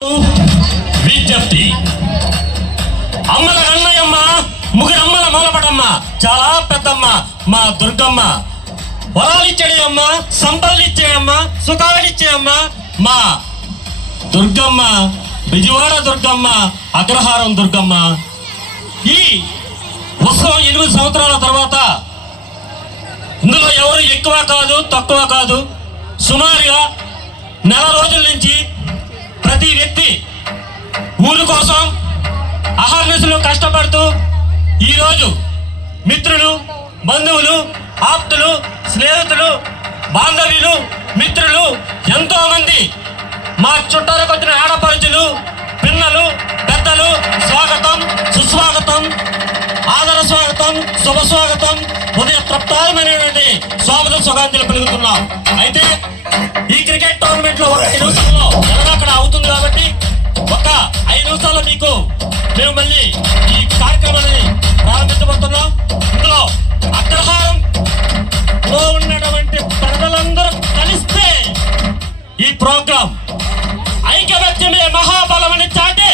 విజ్ఞప్తి. అమ్మల అన్నయ్యమ్మ, ముగ్గురమ్మల మూలపడమ్మ, చాలా పెద్దమ్మ మా దుర్గమ్మ. వరాలిచ్చేయమ్మ, సంపదలిచ్చేయమ్మ, సుఖాలిచ్చేయమ్మ మా దుర్గమ్మ. విజయవాడ దుర్గమ్మ, అగ్రహారం దుర్గమ్మ. ఈ ఉత్సవం 8 సంవత్సరాల తర్వాత ఇందులో ఎవరు ఎక్కువ కాదు తక్కువ కాదు. సుమారుగా నెల రోజుల నుంచి ప్రతి వ్యక్తి ఊరు కోసం అహర్నిశలు కష్టపడుతూ ఈరోజు మిత్రులు, బంధువులు, ఆప్తులు, స్నేహితులు, బాంధవ్యులు, మిత్రులు ఎంతో మంది మా చుట్టాలకు వచ్చిన ఆడపడుచులు, పిన్నలు, పెద్దలు స్వాగతం, సుస్వాగతం, ఆదర స్వాగతం, శుభ స్వాగతం, ఉదయ తృప్తాయమైనటువంటి స్వాగతం సుగాంతులు పలుకుతున్నాం. అయితే ఈ క్రికెట్ టోర్నమెంట్ లో 1 నిమిషంలో అక్కడ అవుతుంది కాబట్టి 5 నిమిషాల్లో మీకు మేము మళ్ళీ ఈ కార్యక్రమాన్ని ప్రారంభించబోతున్నాం. ఇందులో అగ్రహారంలో ఉన్నటువంటి ప్రజలందరూ కలిస్తే ఈ ప్రోగ్రాం ఐకమత్యమే మహాబలమని చాటి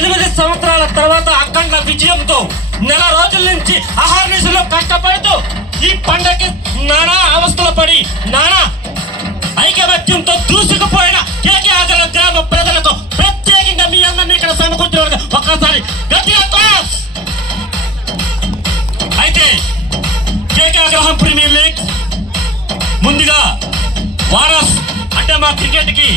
8 సంవత్సరాల తర్వాత అఖండ విజయంతో నెల రోజుల నుంచి అహర్నిశలో కష్టపడుతూ ఈ పండగకి నానా అవస్థలు పడి నానా ఐకమత్యంతో దూసుకుపోయిన కేకేఆర్ గ్రామ ప్రజలకు ప్రత్యేకంగా మీ అందరినీ ఇక్కడ సమకూర్చిన ఒక్కసారి గట్టిగా క్లాస్. అయితే కేకేఆర్ గ్రామం ప్రీమియర్ లీగ్ ముందుగా వారస్ అంటే మా క్రికెట్ కి